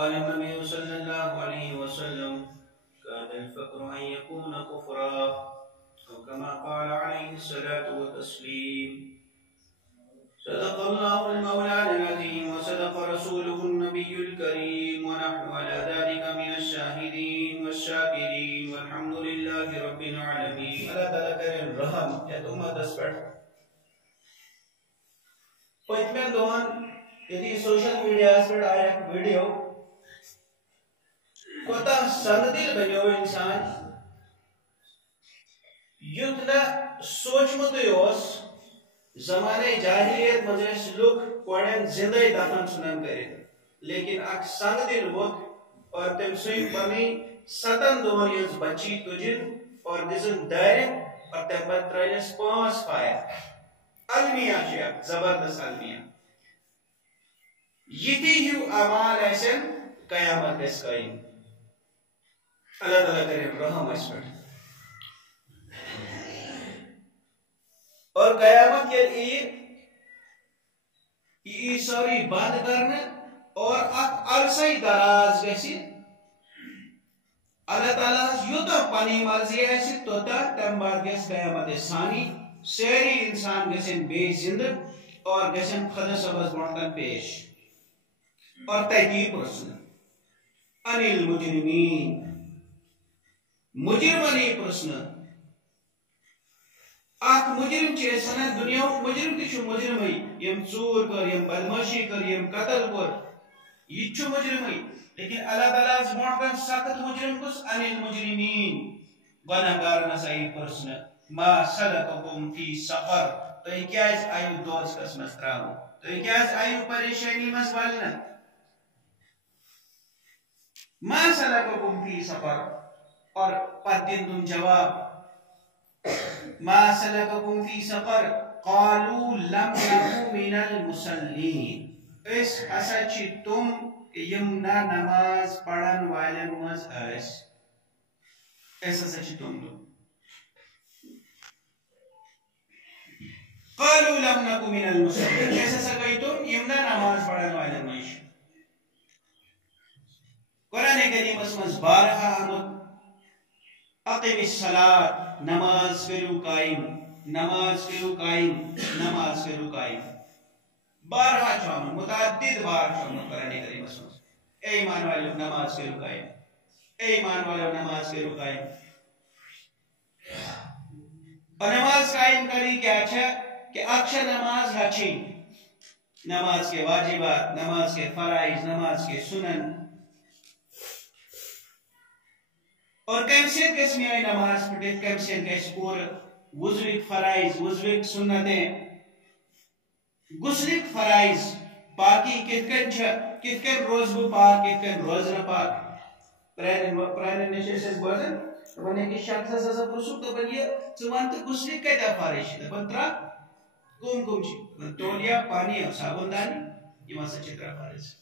قال النبي صلى الله عليه وسلم كاد الفقر أن يكون كفرا أو كما قال عليه الصلاة والتسليم. صدق الله المولى العظيم وصدق رسوله النبي الكريم ونحن على ذلك من الشاهدين والشاكرين والحمد لله رب العالمين. اللہ تعالیٰ کرے رحم یت امتس پہ پتمن دہن یدی سوشل میڈیا پہ آیا ویڈیو کوتا سندل بنیو انسان یت نہ سوچمت زمانے جاہلیت مجھے لوگ کوڑن زندہ دفن سنن کرے لیکن اک سنگ دل وقت اور تم سوئی پنی 7 دون یز بچی تجن اور دزن دائرن اور تم پر ترینس 5 پایا علمیہ شیع زبردست علمیہ یتی ہیو اعمال ایسن قیامت اس قائم. اللہ تعالیٰ کرے رحم اس پر اور قیامت کے یہ سوری بند کرنا اور عرصی دراز گسی اللہ تعالیٰ یوتا پانی مرضی ایسی توتا تم بعد گس قیامت ثانی سیری انسان گسن بے زندہ اور گسن خدا سبز بڑھتن پیش اور تحقیق پرسن ان المجرمین مجرمانی پرسن اک مجرم چیسنا دنیا مجرم تیشو مجرمی یم چور کر یم بدماشی کر یم قتل کر یہ چھو مجرمی لیکن اللہ تعالیٰ از مورکن سخت مجرم کس ان المجرمین گناہگار نسائی پرسن ما صدقکم فی سفر تو یہ کیا اس آئیو دوست کس مستراو تو یہ کیا اس آئیو پریشانی مزبالنا ما صدقکم فی سفر اور پتن تم جواب ما سلککم فی سفر قالوا لم نکو من المصلین اس حسا چی تم یمنا نماز پڑھن والن مز اس حسا چی تم قالوا لم نکو من المصلین ایسا گئی تم یمنا نماز پڑھن والن مز. قرآن کریم اسمز بارہا آمد اقیم الصلاة نماز کرو قائم نماز کرو قائم نماز کرو قائم بارہا چاہم متعدد بار چاہم قرآن کریم اسمز اے ایمان والو نماز کرو قائم اے ایمان والو نماز کرو قائم. اور نماز قائم کری کیا چھا کہ اکشا نماز ہچی نماز کے واجبات نماز کے فرائض نماز کے سنن اور کیمسیت قسمی آئی نماز پڑھت کیمسیت کیس پور وضوک فرائض وضوک سنتیں غسلک فرائض پاکی کتکن روز بو پاک کتکن روز نہ پاک پرائن نشیس بوزن بنے کی شخص سا پرسوک تو بن یہ چوانت غسلک کتا فارش ہے بن ترا کم چی بن تولیا پانی اور صابن دانی یہ مسا چترا فارش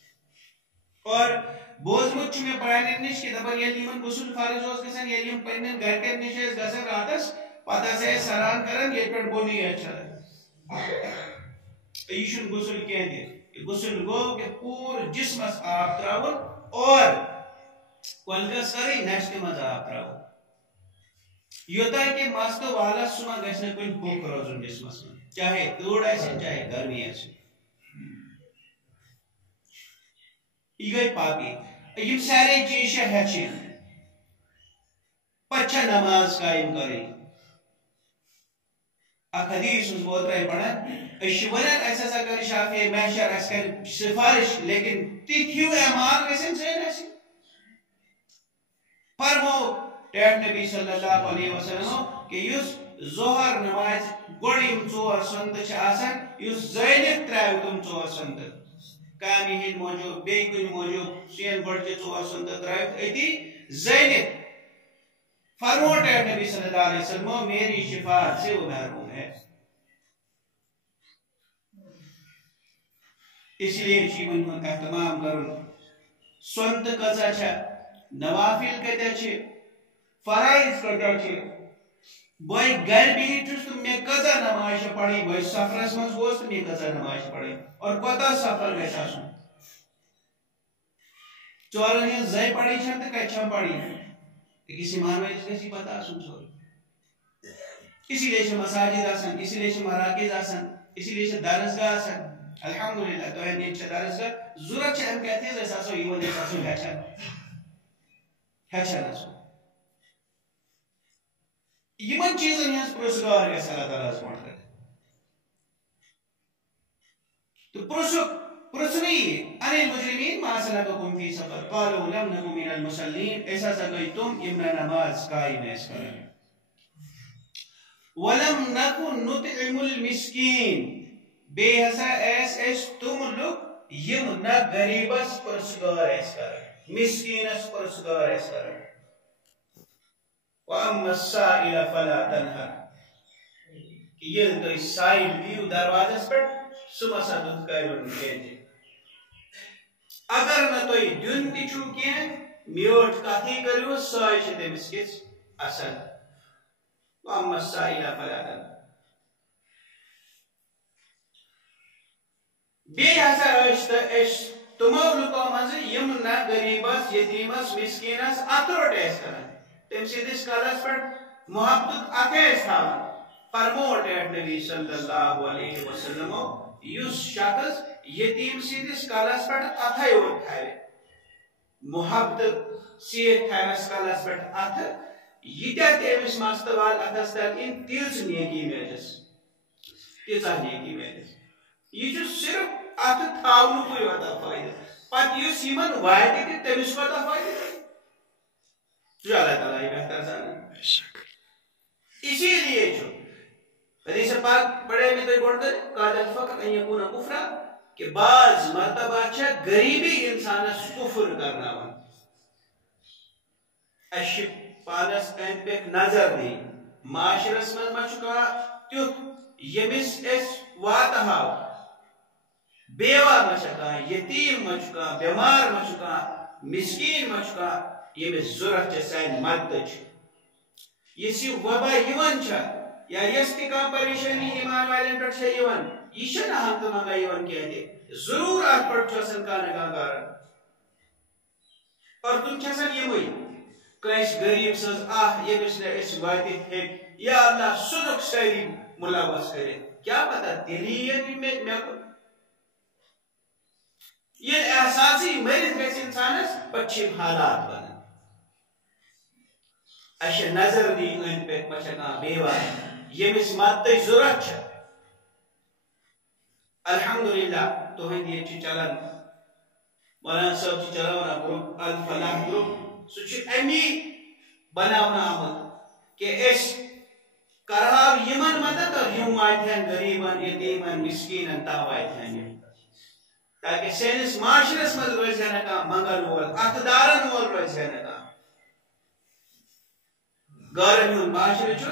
اور بوز مجھ میں پرائن نش کی دبر یہ لیمن غسل فارش ہوس کسن یہ لیم پینن گھر کے نشیس گسر راتس پتہ سے سران کرن یہ پر بونی اچھا ہے ایشن غسل کہہ دے غسل گو کہ پور جسم اس آپ تراؤن اور کلگس کری نیشت مز آپ تراؤن یوتا ہے کہ ماستو والا سما گشنے کوئی بھوک روزن جسم اس میں چاہے توڑ ایسے چاہے گرمی ایسے یہ گئی پاکی یہ سارے چیز ہے پچھا نماز قائم کریں اک حدیث اس بہت رہے پڑھا اشونت ایسا سا کر شافی محشر اس کر سفارش لیکن تیکھیو اعمال کسن سے ایسی فرمو ٹیٹ نبی صلی اللہ علیہ وسلم کہ یس ظہر نماز گوڑیم چور سنت چھ آسان یس زینت ترائیو تم چور سنت کامی ہن موجود بے کن موجود سین گوڑ چھ چور سنت ترائیو ایتی زینت فرمو ٹیٹ نبی صلی اللہ علیہ وسلم میری شفاعت سے وہ محروم ہے. اس لیے شیون ہن کا اہتمام کرن سنت کزا چھا نوافل کتا چھے فرائض کتا چھے بھائی گھر بھی تو میں کزا نماز پڑھی بھائی سفرس مز گوست میں کزا نماز پڑھی اور کتا سفر گیسا سن ژورن ہز زے پڑی چھن تو کتھم پڑی أکِس ایمان وٲلِس گژھِ پتہ آسُن ژورُے اسی لیے مساجد آسان اسی لیے مراکز آسان اسی لیے درسگاہ آسان الحمدللہ تۄہہِ ییٚتہِ درسگاہ ضرورت چھِ امہِ کتھِ ہٕنٛز أسۍ آسو یِوان أسۍ آسو ہیٚچھان آسو یِمن چیٖزن ہٕنٛز پرٛژھگار گژھِ اللہ تعالیٰ ہس برونٛٹھ کرٕنۍ تہٕ پرٛژھنہٕ یی عن المجرمین ما سلککم فی سقر قالوا لم نکن من المصلین أسۍ ہسا گٔے تِم یِم نہٕ نماز قٲیِم ٲسۍ کران ولم نکن نطعم المسکین بیٚیہِ ہسا ٲسۍ أسۍ تِم لُکھ یِم نہ غریٖبس پرٛژھگار ٲسۍ کران مسکیٖنس پرٛژھگار ٲسۍ کران وَأَمَّا السَّائِلَ فَلَا تَنْهَرْ ییٚلہِ تُہۍ سائل یِیِو دروازس پٮ۪ٹھ سُہ مَسا دُتھکٲرِو نہٕ کینٛہہ اگر نہٕ تُہۍ دیُن تہِ چھُو کینٛہہ میٖٹھ کتھٕے کٔرِو سۄے چھِ تٔمِس کِژھ اصل وَأَمَّا السَّائِلَ فَلَا تَنْهَرْ بیٚیہِ ہسا ٲسۍ تِمو لُکو منٛزٕ یِم نہ غریٖبس یتیٖمس مسکیٖنس اَتھٕ روٚٹ ٲسۍ کران تٔمۍ سٕنٛدِس کلس پٮ۪ٹھ محبتُک اَتھٕ ٲسۍ تھاوان فرموٹ ایٹ نبی صلی اللہ علیہ وسلم یُس شخص یتیٖم سٕنٛدِس کلس پٮ۪ٹھ اَتھے یوت تھاوِ محبتہٕ سۭتۍ تھاوٮ۪س کلس پٮ۪ٹھ اَتھٕ ییٖتیاہ تہِ أمِس مستہٕ وال اَتھس تل یِن تیٖژ نیکی میلٮ۪س تیٖژاہ نیکی میلٮ۪س یہِ چھُ صرف اَتھٕ تھاونُکُے یوتاہ فٲیدٕ پتہٕ یُس یِمن واتہِ تہِ تٔمِس کوتاہ فٲیدٕ سُہ چھُ اللہ تعالیٰ ہی بہتر زانان اسی لیے چھُ حدیث پاک پڑھے میں تۄہہِ گۄڈٕ کٔرِتھ قاد الفقر ان یکون کفرا کہ بعض مرتبہ چھےٚ غریٖبی انسانس کُفر کرناوان اَسہِ چھِ پانس أنٛدۍ پٔکۍ نظر دِنۍ معاشرس منٛز ما چھُ کانٛہہ تیُتھ ییٚمِس أسۍ واتہٕ ہاو بیوا ما چھےٚ کانٛہہ یتیٖم ما چھُ کانٛہہ بٮ۪مار ما چھُ کانٛہہ مسکیٖن ما چھُ کانٛہہ ییٚمِس ضروٗرت چھےٚ سانہِ مدتٕچ یُس یہِ وبا یِوان چھےٚ یا یۄس تہِ کانٛہہ پریشٲنی ایمان والٮ۪ن پٮ۪ٹھ چھےٚ یِوان یہِ چھَنہٕ ہنگتہٕ منگا یِوان کینٛہہ تہِ ضروٗر اتھ پٮ۪ٹھ چھُ آسان کانٛہہ نہ کانٛہہ کارن اور تِم چھِ آسان یِمٕے کٲنٛسہِ غریٖب سٕنٛز ییٚمِس نہٕ أسۍ وٲتِتھ ہیٚکہِ یا اللہ سُہ سٲری مُلوث کٔرِتھ کیٛاہ پتہ تیٚلی یِن مےٚ کُن ییٚلہِ احساسٕے مٔرِتھ گژھِ انسانس پتہٕ چھِ یِم حالات بنان اَسہِ چھےٚ نظر دِنۍ أنٛدۍ پٔکۍ ما چھےٚ کانٛہہ بیوا ییٚمِس مدتٕچ ضروٗرت چھےٚ الحمدللہ تُہنٛدِ ییٚتہِ چھُ چلان مولانا صٲب چھِ چلاوان گروپ الفلاح گروپ سُہ چھُ امی بناونہٕ آمُت کہ أسۍ کرہاو یِمن مدد اور یِم واتہن غریٖبن یتیٖمن مسکیٖنن تام واتہن یِم تاکہ سٲنِس معاشرس منٛز روزِ ہا نہٕ کانٛہہ منگن وول اتھٕ دارن وول روزِ ہا نہٕ کانٛہہ گارن ہُنٛد معاشرٕ چھُ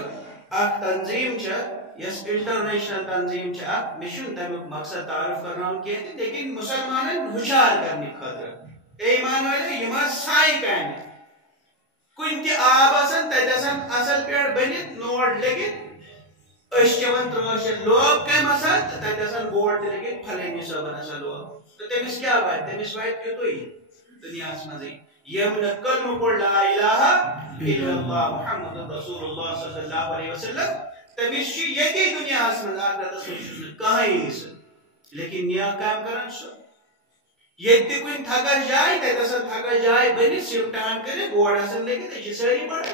اکھ تنظیٖم چھےٚ یۄس انٹرنیشنل تنظیٖم چھےٚ اکھ مےٚ چھُنہٕ تمیُک مقصد تعارُف کرناوُن کینٛہہ تہِ لیکن مُسلمانن ہُشار کرنہٕ خٲطرٕ اے ایمان والٮ۪و یِم آسہٕ سانہِ کامہِ کُنہِ تہِ آب آسان تتہِ آسان اصل پٲٹھۍ بٔنِتھ نوٹ لیکھِتھ أسۍ چٮ۪وان 300 لوگ کامہِ آسان تہٕ تتہِ آسان بورڈ تہِ لیکھِتھ فلٲنی صٲبن ہسا لوگ تہٕ تٔمِس کیٛاہ واتہِ تٔمِس واتہِ تیُتُے دُنیاہس منٛزٕے یٔمۍ نہٕ کلمہٕ پوٚر لا الہ الا اللہ محمد رسول اللہ صلی اللہ علیہ وسلم تٔمِس چھُ ییٚتی دُنیاہس منٛز آخرتس منٛز چھُس نہٕ کٕہٕنۍ سُہ لیکن نیک کامہِ کران سُہ ییٚتہِ تہِ کُنہِ تھکس جاے تتہِ آسان تھکس جاے بٔنِتھ سِفٹان کٔرِتھ بورڈ آسان لیکھِتھ أسۍ چھِ سٲری پران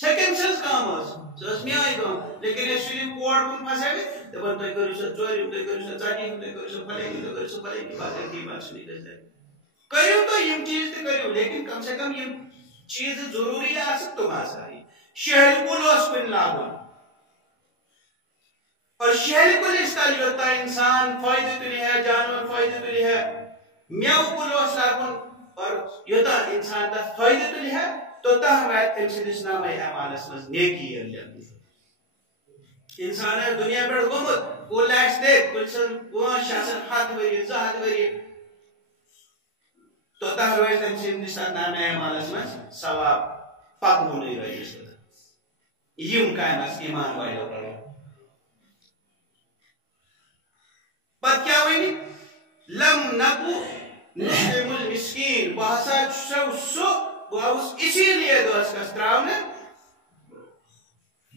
سۄ کٔمۍ سٕنٛز کٲم ٲس سۄ ٲس میٲنۍ کٲم لیکن أسۍ چھِ یِم کوڑ کُن پھسٲوِتھ دپان تُہۍ کٔرِو سۄ ژوٗرِم تُہۍ کٔرِو سۄ ژتجِم تُہۍ کٔرِو سۄ فلٲنی تُہۍ کٔرِو سۄ فلٲنی باقٕے بات چھُنہٕ کٔرِو تُہۍ یِم چیٖز تہِ کٔرِو لیکن کم سے کم یِم چیٖز ضروٗری آسن تِم آسان شہرِ کُل اوس کُنہِ لاگُن اور شہرِ کُلِس تل یوتاہ انسان فٲیدٕ تُلہِ ہے جانور فٲیدٕ تُلہِ ہے میوٕ کُل اوس لاگُن اور یوتاہ انسان تتھ فٲیدٕ تُلہِ ہے توٚتاہ واتہِ تٔمۍ سٕنٛدِس نامے اعمالس منٛز نیکی انسان آسہِ دُنیا پٮ۪ٹھ گوٚمُت کُل آسہِ تٔتھۍ کُلۍ سٕنٛز وٲنٛس چھِ آسان 100 ؤری 200 ؤری توٚتاہ روزِ تٔمۍ سٕنٛدِس تتھ نامے اعمالس منٛز ثواب پکنُنٕے روزٮ۪س یِم کامہِ آسہٕ ایمان والیو کران پتہٕ کیٛاہ وَنہِ لم نکو نطعم المسکین بہسا سو بہس اسی لیے دس کس تراؤن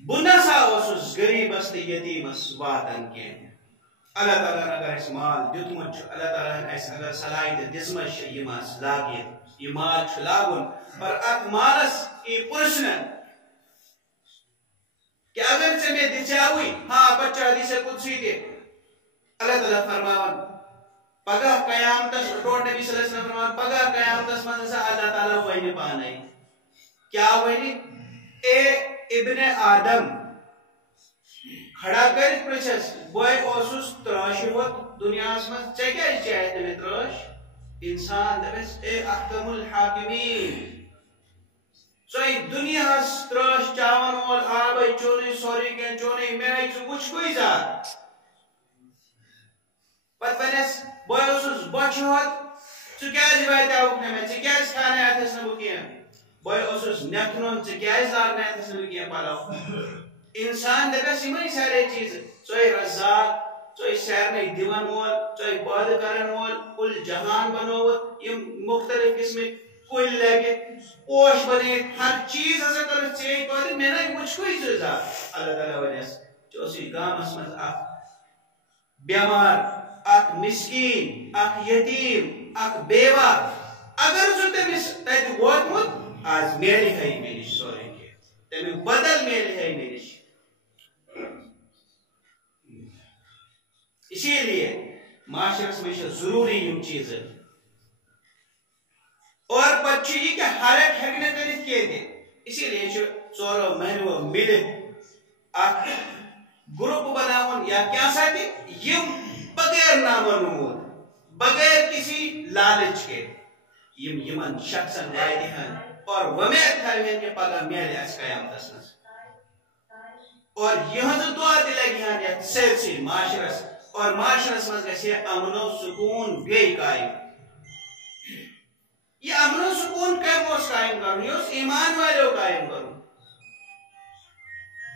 بنسا اوسس غریبس تو یتیمس واتن کی اللہ تعالیٰ اگر اس مال دیتمت اللہ تعالیٰ اس اگر صلاحیت دسمت یہ لاگت یہ مال لاگن اور ات مالس یہ پرسنن کہ اگر سے میں دچاوی ہاں بچہ حدیث قدسی دے اللہ تعالیٰ فرماون پگہ قیامتس ٹوٹ نبی صلی اللہ علیہ وسلم فرمان پگہ قیامتس منز اللہ تعالیٰ ونہ پانے کیا ونہ اے ابن آدم کھڑا کر پرچس بوئے اوسس تراشی ہوت دنیا من ے کیا چاہے تمہیں تراش انسان دپس اے احکم الحاکمین ژے دنیا تراش چاون وول آب چونے سوری کین چونے میں وچ کوئی ذات پتہ ونس بوئے اوسس بچ ہوت ژٕ کیازِ واتیاوُکھ نہٕ مےٚ ژٕ کیازِ کھانایتھس نہٕ بہٕ کینٛہہ بوئے اوسس نٮ۪تھنون ژٕ کیازِ لاگنایتھس نہٕ بہٕ کینٛہہ پلو انسان دپس یمے سارے چیز ژے رزاق ژے سارنے دِوان وول ژے پٲدٕ کرن وول کل جہان بنووُتھ یم مختلف قسمٕکۍ کُلۍ لگِتھ پوش بنٲیِتھ ہر چیز ہسا کٔرٕتھ ژےٚ پٲدٕ مےٚ نَے وٕچھکھٕے ژٕ ذات اللہ تعالیٰ ونیس ژےٚ اوسُے گامس منٛز اکھ بیمار اکھ مسکین اکھ یتیم اکھ بیوہ اگر ژٕ تٔمِس تتہِ ووتمُت آز میلہِ ہے مےٚ نِش سورُے کینٛہہ تمیُک بدل میلہِ ہے مےٚ نِش اسی لیے معاشرس میں ضروری یم چیز اور پتہ یہ کہ ہر ایک ہیکہ نہ کرت کینٛہہ اسی لیے ژورو مہنیو ملتھ اکھ گروپ بناون یا کیا سا یم بغیر نامہ نمود بغیر کسی لالچ کے یمن شخصن واتہن اور ومید تھاوین کہ پگہ میلہِ اس قیامتس مز اور یہنز دعا تہ لگہِ ہن یتھ سٲرسٕے معاشرس اور معاشرس مز گژھِ امن و سکون بیٚیہِ قائم یہ امن و سکون کم اوس قائم کرن یہ اوس ایمان والو قائم کرن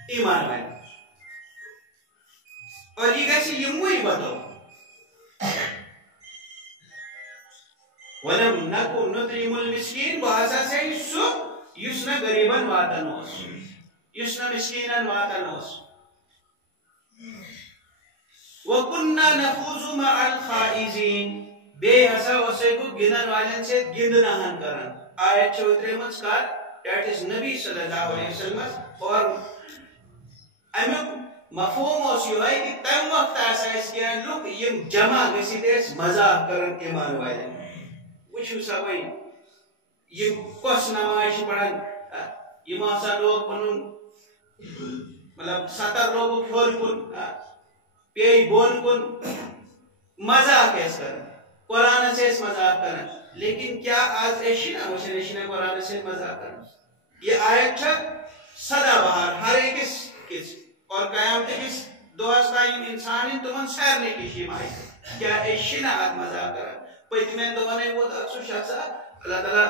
ایمان والو اور یہ گژھِ یموے بدو ولم نکو نطعم المسکین بہسا سے سو یس نہ غریبن واتن اوس یس نہ مسکینن واتن اوس وَكُنَّا نَفُوزُ مَعَ الْخَائِزِينَ بے ہسا اسے کو گنن والن سے گندناہن کرن آیت چوترے مز کر دیٹ از نبی صلی اللہ علیہ وسلم اور امیک مفہوم اس یہ ہے کہ تم وقت ایسا اس کے لوگ یم جمع گسی دیس مذاق کرن ایمان والن وچھو سا بھائی یم کس نمائش پڑھن یم آسا لوگ پنن مطلب 70 لوگوں کھول کن پی بون کن مذاق ایس کرن قرآن سے اس مذاق کرن لیکن کیا آج ایشینا وچھن ایشینا قرآن سے مذاق کرن یہ آیت چھا صدا بہار ہر ایک کس اور قیامت کس دوست تائیم انسانی تمن سیرنے کی شیمائی کیا ایشینا آج مذاق کرن پیتمین دونے وہ اکسو شخصا اللہ تعالیٰ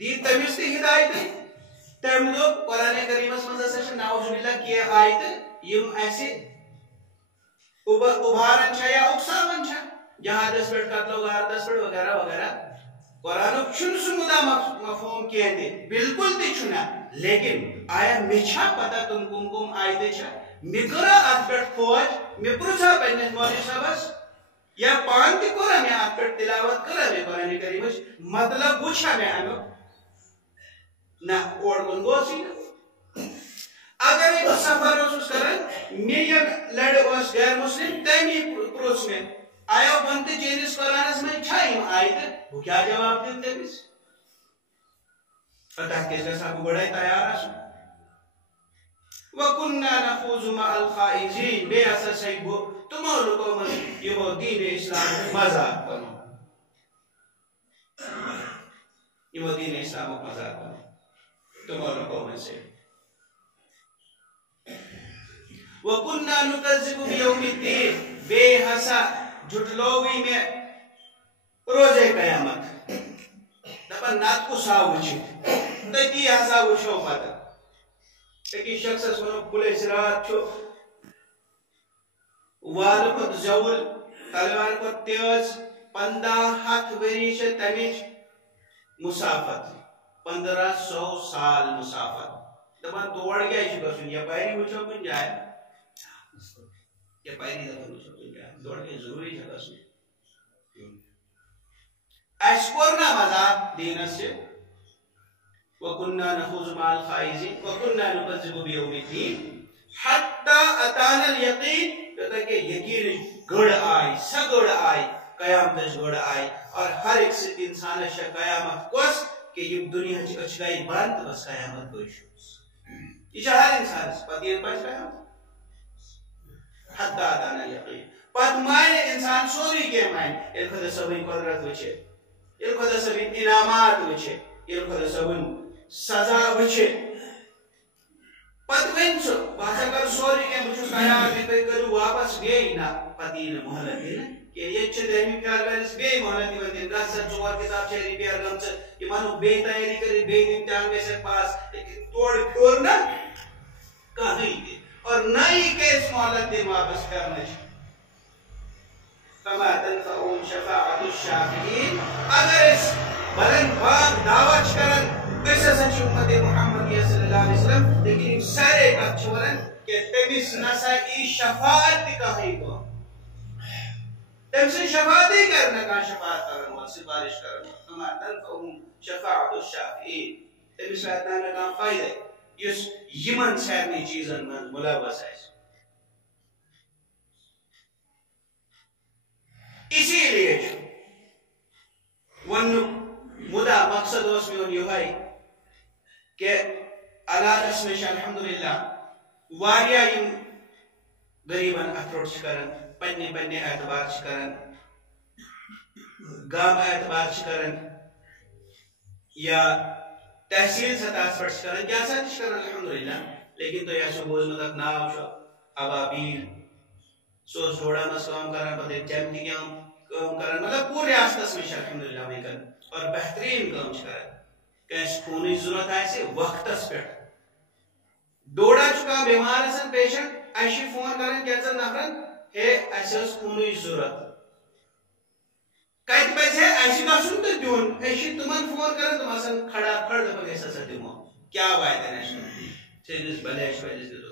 دین تمیستی ہدایت ہے تم دو قرآن کریم اس منظر سے نعوذ باللہ کیا آیت یم ایسے ابھارن چھا یا اکساون چھا جہاں دس پیٹ قتل وغیرہ 10 پیٹ وغیرہ وغیرہ قرآن چھن سمودہ مفہوم کہتے بالکل تی چھنا لیکن آیا مچھا پتا تم کم کم آئیتے چھا مکرا آت پیٹ فوج مکرسا پہنے مولی صاحبس یا پانتی کرا میں آت پیٹ تلاوت کرا میں قرآن کریم مطلب پوچھا میں آنو نا اوڑ کن گوسی اگر ایک سفر اس کرن میم لڑ اس غیر مسلم تیمی پروس میں آیا بنتے جینس قرآن میں چھائیم آیت وہ کیا جواب دیتے بیس فتح کس کا صاحب بڑھائی تیار آسو وَكُنَّا نَفُوزُ مَعَ الْخَائِزِينَ بے اثر صحیح تمہوں لوگوں میں یہ وہ دین اسلام مذاق بنو یہ وہ دین اسلام مذاق بنو تمہوں لوگوں میں سے وَكُنَّا نُكَذِّبُ بِيَوْمِ الدِّينِ بے حسا جھٹلوی میں روزے قیامت دپن نات کو ساوچ تکی حسا وچھو پتہ تکی شخص سنو پولیس رات چھو وال کو زول تلوار کو تیز 15 ہاتھ وری چھ تمیچ مسافت 1500 سال مسافت دپان تور کیا گھن یپاری وچو کن جائے یپاری دپان وچو کن جائے تور کیا ضروری گھن اس کورنا مذاق دینس سے وَكُنَّا نَخُوضُ مَعَ الْخَائِضِينَ وَكُنَّا نُكَذِّبُ بِيَوْمِ الدِّينِ حَتَّى أَتَانَا الْيَقِينُ جب تک کہ یقین گڑ آئی سگڑ آئی قیامت گڑ آئی اور ہر ایک سے انسان قیامت کس کہ یہ دنیا چی اچھگائی بند بس قیامت گوش یہ ہر انسان پتین پاس قیامت حَتَّى أَتَانَا الْيَقِينُ پت مائن انسان سوری کے مائن یہ خدا سبین قدرت وچے یہ خدا سبین انعامات وچے یہ خدا سبین سزا وچے پت ونسو باسا کر سوری کے مجھو قیامت میں کرو واپس گئی نا پتین محلت دینا کہ یہ چھے دہمی پیار ویلس گئی محلت دینا دن رس سر چوار کتاب چہری پیار گم سے یہ مانو بے تیاری کری بے امتحان میں سے پاس لیکن توڑ پھور نا کہاں نہیں دے اور نئی کیس محلت دن واپس کرنا چھے فما تنفعهم شفاعة الشافعين اگر اس بلند باغ دعوت کرن ایسا سچی امت محمد صلی اللہ علیہ وسلم لیکن ان سارے کا چھوڑن کہ تمیس نسائی شفاعت دکھائی کو تم سے شفاعت ہی کرنا کہاں شفاعت کرنا سفارش کرنا فما تنفعهم شفاعة الشافعين تمیس راتنا کہاں فائدہ ہے اس یمن سارنی چیزن من ملابس ہے اسی لیے ون مدہ مقصد اس میں ان یہ کہ اللہ اسمش الحمدللہ واریا یم غریبن اپروچ کرن پننے اعتبار کرن گام اعتبار کرن یا تحصیل سطح پر کرن کیا ساتھ کرن الحمدللہ لیکن تو یہ بوز مدد ناو شو ابابیل سو جوڑا مس کام کرن پتہ جمتی کام کرن مطلب پورے آستس میں الحمدللہ میں کرن اور بہترین کام کرن کیس خونی ضرورت آئے سے وقت اس پر دوڑا چکا بیمار اسن پیشنٹ ایشی فون کرن کیسا نفرن ہے ایسے اس خونی ضرورت کئی پیسے ایسی کا سنتے دیون ایشی تمہن فون کرن تم اسن کھڑا پھڑ دفع ایسا سا دیمو کیا وائد ہے نیشن سیدس بلیش ویدس دیدو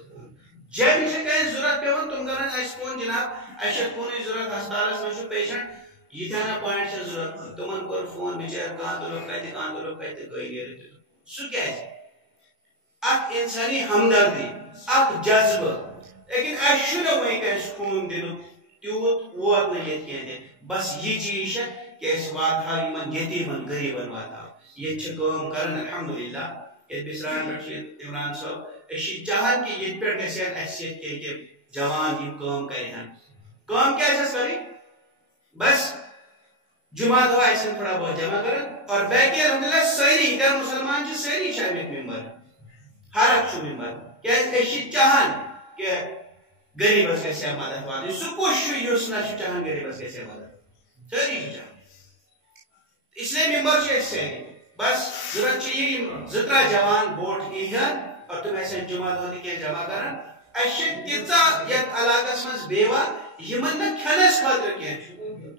جب اسے کہیں ضرورت پہ ہوں تم کرن ایس فون جناب ایشی خونی ضرورت ہسپتالس میں شو پیشنٹ یہ تھا نا پوائنٹ سے ضرورت تمہن پر فون بچار کہاں تو لوگ کہتے کوئی نہیں رہتے سو کیا ہے اک انسانی ہمدردی اک جذب لیکن ایشو نہ ہوئی کہ اس خون دلو تیوت وات نہیں یہ کہتے بس یہ چیز ہے کہ اس وات ہائی من یتیمن غریبن واتا یہ چھکوم کرن الحمدللہ یہ بسران بچیت عمران صاحب ایشی چاہن کہ یہ پر نسیت حیثیت کہ جوان یہ کام کریں ہیں کام کیسے ساری بس جمعہ دعا ایسا تھوڑا بہت جمع کریں اور بیکی الحمدللہ سیری در مسلمان جو سیری شامل ممبر ہر اچھو ممبر کیا ایشی چاہن کہ گریب اس کیسے مدد والی سکوشو یوسنا شو چاہن گریب اس کیسے مدد سیری چاہن اس لئے ممبر چاہے سیری بس ضرورت چاہیے زترا جوان بوٹ کی ہے اور تم ایسے جمعہ دعا دی کہ جمع کریں ایشی تیزا یک علاقہ سمجھ بیوہ یہ من نہ کھنس خاطر کیا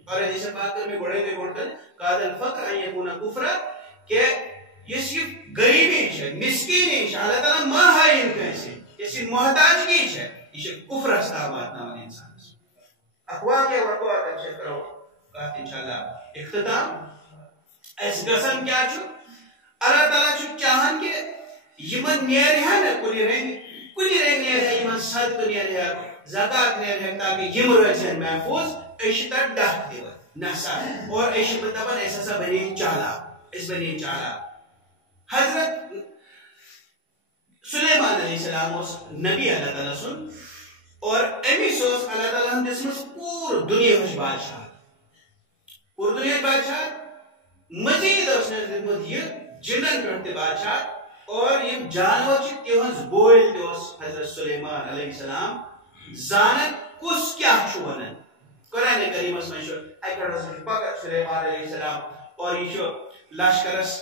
اور حدیث پاک میں بڑے دے بڑھتے ہیں قاد الفقر ان یکونا کفرہ کہ یہ صرف غریبی ہے مسکینی ہے اللہ تعالیٰ ماں ہائی ان کیسے یہ صرف محتاج کی ہے یہ کفر استعمال نام انسان اقوا کے وقوع کا چیک کرو کہتے انشاءاللہ اختتام اس قسم کیا چھو اللہ تعالیٰ چھو چاہن کہ یہ من نیر ہے نا کلی رنگ نیر ہے یہ من صدق نیر ہے زکاة نیر ہے تاکہ یہ مرجن محفوظ ایشتا ڈاک دیوا نسا اور ایشتا بتابن ایسا سا بنی چالا اس بنی چالا حضرت سلیمان علیہ السلام اس نبی اللہ تعالیٰ سن اور امی سوس اللہ تعالیٰ ہم جسمس پور دنیا خوش بادشاہ پور دنیا بادشاہ مزید اس نے خدمت یہ جنن کرتے بادشاہ اور یہ جانور چی تیوہنز بوئل تیوس حضرت سلیمان علیہ السلام زانت کس کیا چھوانن قرآن کریم اس میں شو ایکڑ رسول پاک سلیمان علیہ السلام اور یہ شو لاشکرس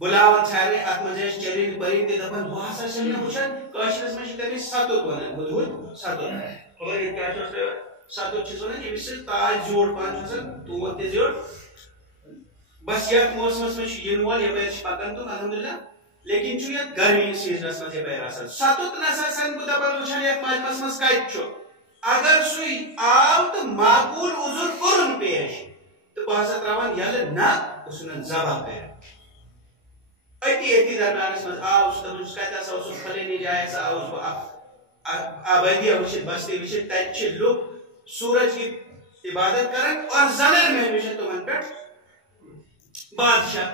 بلاوت سارے اتمجیش چلین برین تے دفن بحثا چلین خوشن کاشر اس میں شو تیمی ساتو بنن بدھول ساتو اور یہ کیا شو ساتو چیز ہونا یہ سے تاج جوڑ پانچ ہوسن تو وقت جوڑ بس یت موسمس میں ین وول یپر پکان تو الحمدللہ لیکن چھ یت گرمی سیزنس مز یپر آسان ستت نسا سن بہ دپان وچھان یت مجمس مز کت چھ اگر سوی آو تو معقول عذر کرن پیش تو بہ ہسا تراوان یل نہ اسن ذبح کر اتی درمیانس مز آو سہ کت ہسا اوس فلانی جائے ہسا آوس بہ آبادیہ وچھت بستی وچھت تت چھ لوگ سورج کی عبادت کرن اور زنن محنوش تمن پہ بادشاہ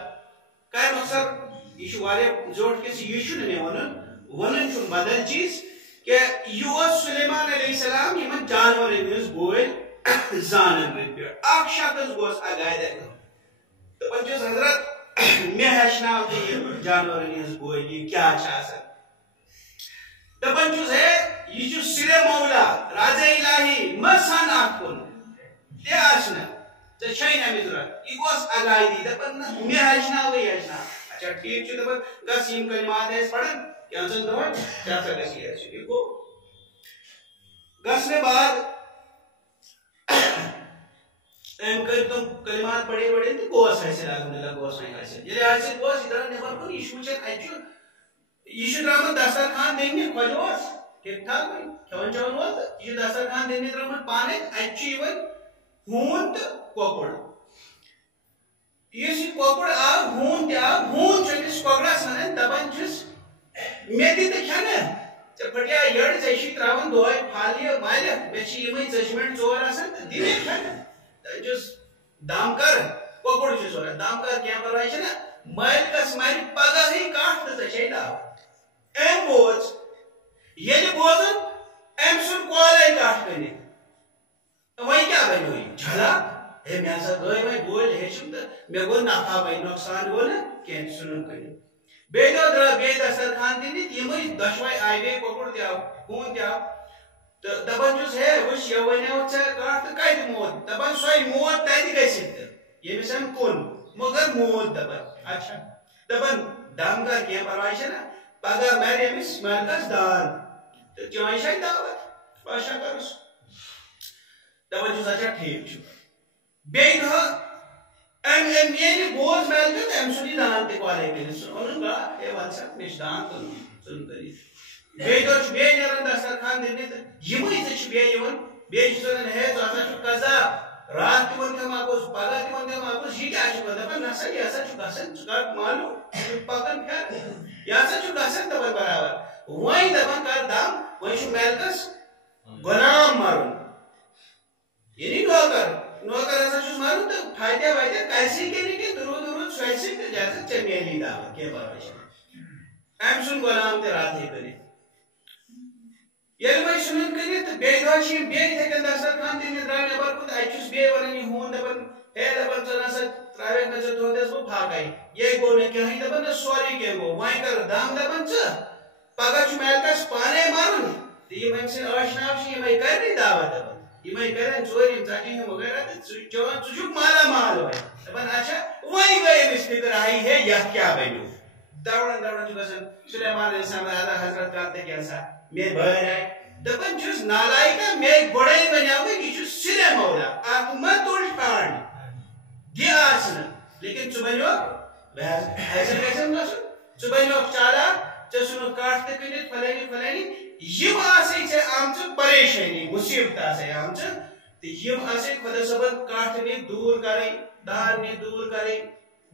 کر مقصد یہ زوٹ کس یہ ون بدل چیز کہ یہ سلیمان علیہ السلام یمن جانور ہز بوئے زانن رت پہ اخ شخص گوس اگاد دپان چھس حضرت مے ہچناو تھی یہ جانور ہز بوئے یہ کیا دپان چھس ہے یہ سر مولا راز الہی مسان اخن تہ آسنا ژے چھے نہ ضرورت یہ گوس اگادی دپان مے ہچناو اچھا ٹھیک چھ دپان گس یم کلمات اس پڑھن کینسل دپان کیا سا گس یہ گو گسنے بعد ام کر تم کلمات پڑھے پڑھے تو گوس حاصل الحمدللہ گوس نہیں حاصل یہ حاصل گوس ادھر نفر کو یہ وچھن اچھو یہ درامت دسترخوان دینی کھوجوس ٹھیک ٹھاک کھون چون وول یہ دسترخوان دینی درامت پانے اچھی ون ہون تو کوکڑ یہ کوکڑ آو ہون تہ آو ہون چکس کوکڑس ونان دپان چھس مے دِ تہ کھینا ژے پھٹیا یڑ ژے چھی تراون دۄہے پھل یہ مالہِ مے چھ یمے ژچمنٹ ژور آسان تہ دِ مے کھینا چھس دام کر کوکڑ چھس ونان دام کر کینٛہہ پرواے چھنہ مالکس مر پگہٕے کٹھ تہ ژے چھے دعوت ام بوز ییٚلہِ بوزن ام سُنٛد کالے کٹھ کٔنِتھ وۄنۍ کیٛاہ بنیو یہِ جھلا ہے مے ہسا گٔے وۄنۍ بوٗلۍ ہیٚچھُم تہٕ مےٚ گوٚو نفع وۄنۍ نۄقصان گوٚو نہ کینٛہہ ژھٕنُن کٔنِتھ بیٚیہِ دۄہ درٛاو بیٚیہِ دسترخوان دِنہِ یِمٕے دۄشوے آیہِ بیٚیہِ کۄکُر تہِ آو ہوٗن تہِ آو تہٕ دپان چھُس ہے وٕچھ یہِ وَنیو ژےٚ کٹھ تہٕ کتہِ موت دپان سۄے موت تتہِ گٔژھِتھ تہِ ییٚمِس أمۍ کُن مگر موت دپان اچھا دپان دم کر کینٛہہ پرواے چھنہ پگہہ مر أمِس مالکس دان تہٕ چٲنۍ چھے دعوت بادشاہ کرُس دپان چھُس اچھا ٹھیک چھُ بیٚیہِ دۄہ ام ییٚلہِ بوز مالکن أمۍ ژھُن یہِ دان تہِ کالے کٔرِتھ سُہ اوٚنُن گاہ ہے وَن سا مےٚ چھُ دان کٕنُن ژھُن کٔرِتھ بیٚیہِ دۄہ چھُ بیٚیہِ نیران دسترخوان دِنہِ تہٕ یِمٕے زٕ چھِ بیٚیہِ یِوان بیٚیہِ چھُس وَنان ہے ژٕ ہسا چھُکھ قذاب رات تہِ ووٚنتھم اکھ اوس پگہہ تہِ ووٚنتھم اکھ اوس یہِ کیٛاہ چھُکھ دپان نسا یہِ ہسا چھُ گژھان ژٕ کر معلوٗم ژٕ چھُکھ پکان پھر یہِ ہسا چھُ گژھان دپان برابر وۄنۍ دپان کر دم وۄنۍ چھُ مالکس غلام مرُن یعنی نوکر ہسا چھُس مرُن تہٕ فاتحہ واتحہ کرسٕے کِنہٕ کہِ درود ورود سوزسٕے تہٕ جیسے ژےٚ میلی دعوت کینٛہہ پرواے چھُنہٕ أمۍ ژھُن غلام تہِ راتھٕے کٔرِتھ ییٚلہِ وۄنۍ ژھُنُن کٔرِتھ تہٕ بیٚیہِ دۄہ چھِ یِم بیٚیہِ یِتھَے کٔنۍ دسترخوان دِنہِ درٛاو نٮ۪بر کُن اَتہِ چھُس بیٚیہِ وَنان یہِ ہوٗن دپان ہے دپان ژٕ نسا ترٛاوکھ نہٕ ژےٚ دۄہدِس بہٕ پھاکَے یے گوٚو نہٕ کِہیٖنۍ دپان نہ سورُے کینٛہہ گوٚو وۄنۍ کر دم دپان ژٕ پگہہ چھُ مالکس پانے مرُن تہٕ یِم أمۍ سٕنٛدۍ ٲشناو چھِ یِمے کرنٕے دعوت دپان یِمے کرن ژورِ یِم ژتجی ہِم وغیرہ تہٕ ژٕ چھُکھ مالا مال وۄنۍ دپان اچھا وۄنۍ گٔے أمِس فِکر آیی ہے یتھ کیٛاہ بنیو دوران دوران چھُ گژھان سلیمان علیہ السلام حضرت کر تہٕ کینٛژھا مے بٲرۍ آیہِ دپان چھُس نالایکا مے گۄڈے ونیاوٕے یہِ چھُ سِرے مولا اتھ ما تُل ٹانٛڈ دِ آسنہٕ لیکن ژٕ بنیوکھ حٲصِل گژھن گژھُن ژٕ بنیوکھ چالاک ژےٚ ژھُنُکھ کٹھ تہِ کٔنِتھ فلٲنی فلٲنی یِم آسے ژےٚ آمژٕ پریشٲنی مُصیبت آسے آمژٕ تہٕ یِم آسے خۄدا صٲبن کٹھ نِتھ دوٗر کرٕنۍ دار نِتھ دوٗر کرٕنۍ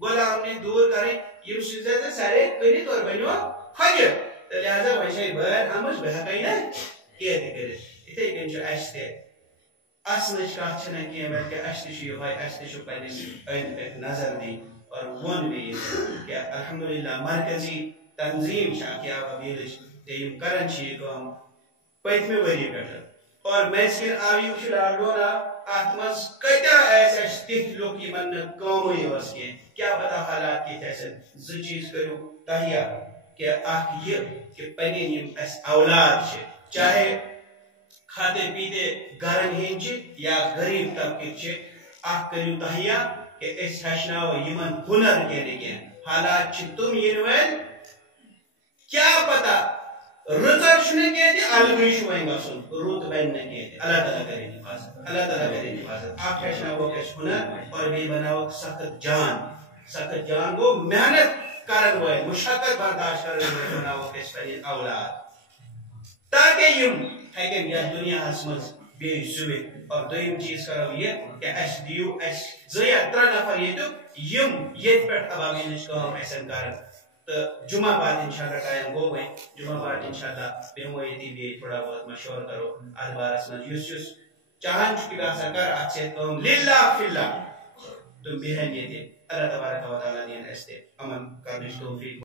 غلام نِتھ دوٗر کرٕنۍ یِم سوزے ژےٚ سارے کٔنِتھ اور بنیوکھ خۄجہِ تہٕ لہذا وۄنۍ چھے بٲرۍ آمٕژ بہٕ ہٮ۪کے نہٕ کینٛہہ تہِ کٔرِتھ یِتھے کٔنۍ چھُ اَسہِ تہِ اَسنٕچ کتھ چھنہٕ کینٛہہ بلکہِ اَسہِ تہِ چھُ یِہوے اَسہِ تہِ چھُ پننِس أنٛدۍ پٔکۍ نظر دِنۍ اور ووٚن بیٚیہِ کہِ الحمدللہ مرکزی تنظیٖم چھِ اکھ یا وبیٖلٕچ تہٕ یِم کران چھِ یہِ کٲم پٔتمہِ ؤری پٮ۪ٹھٕ اور مٔنٛزۍ کِنۍ آو یہِ وٕچھ لاک ڈاوُن آو اتھ منٛز کۭتیاہ ٲسۍ اَسہِ تِتھۍ لُکھ یِمن نہٕ کٲمٕے ٲس کینٛہہ کیٛاہ پتہ حالات کِتھ آسن زٕ چیٖز کٔرِو تہیا کہ اکھ یہ کہ پنٕنۍ یِم اَسہِ اولاد چھِ چاہے کھاتے پیتے گرن ہٕنٛدۍ چھِ یا غریٖب طبقٕکۍ چھِ اکھ کٔرِو تہیا کہ أسۍ ہیٚچھناوو یِمن ہُنر کینٛہہ نہ کینٛہہ حالات چھِ تِم یِنہٕ وٲلۍ کیٛاہ پتہ رٕژر چھُنہٕ کینٛہہ تہِ الگٕے چھُ وۄنۍ گژھُن رُت بنہِ نہٕ کینٛہہ تہِ اللہ تعالیٰ کرِ حفاظت اللہ تعالیٰ کرِ حفاظت اکھ ہیٚچھناووکھ أسۍ ہُنر اور بیٚیہِ بناووکھ سخت جان سخت جان گو محنت کرن وول مشقت برداشت کرن وول بناوک اس پنن اولاد تاکہ یم ہیکن یتھ دنیا مز بی زوت اور دویم چیز کرو یہ کہ اس دیو اس زیا تر نفر یتک یم یت پہ عوامی کام ایسن کرن تو جمعہ بعد انشاءاللہ ٹائم گو وے جمعہ بعد انشاءاللہ بیمو یتی بھی تھوڑا بہت مشور کرو اتھ بارس مز یس چاہان چھ کہ کر ات سے کام للہ فی اللہ تم بہن یہ اللہ تبارک و تعالی دین اس امن کرنچ توفیق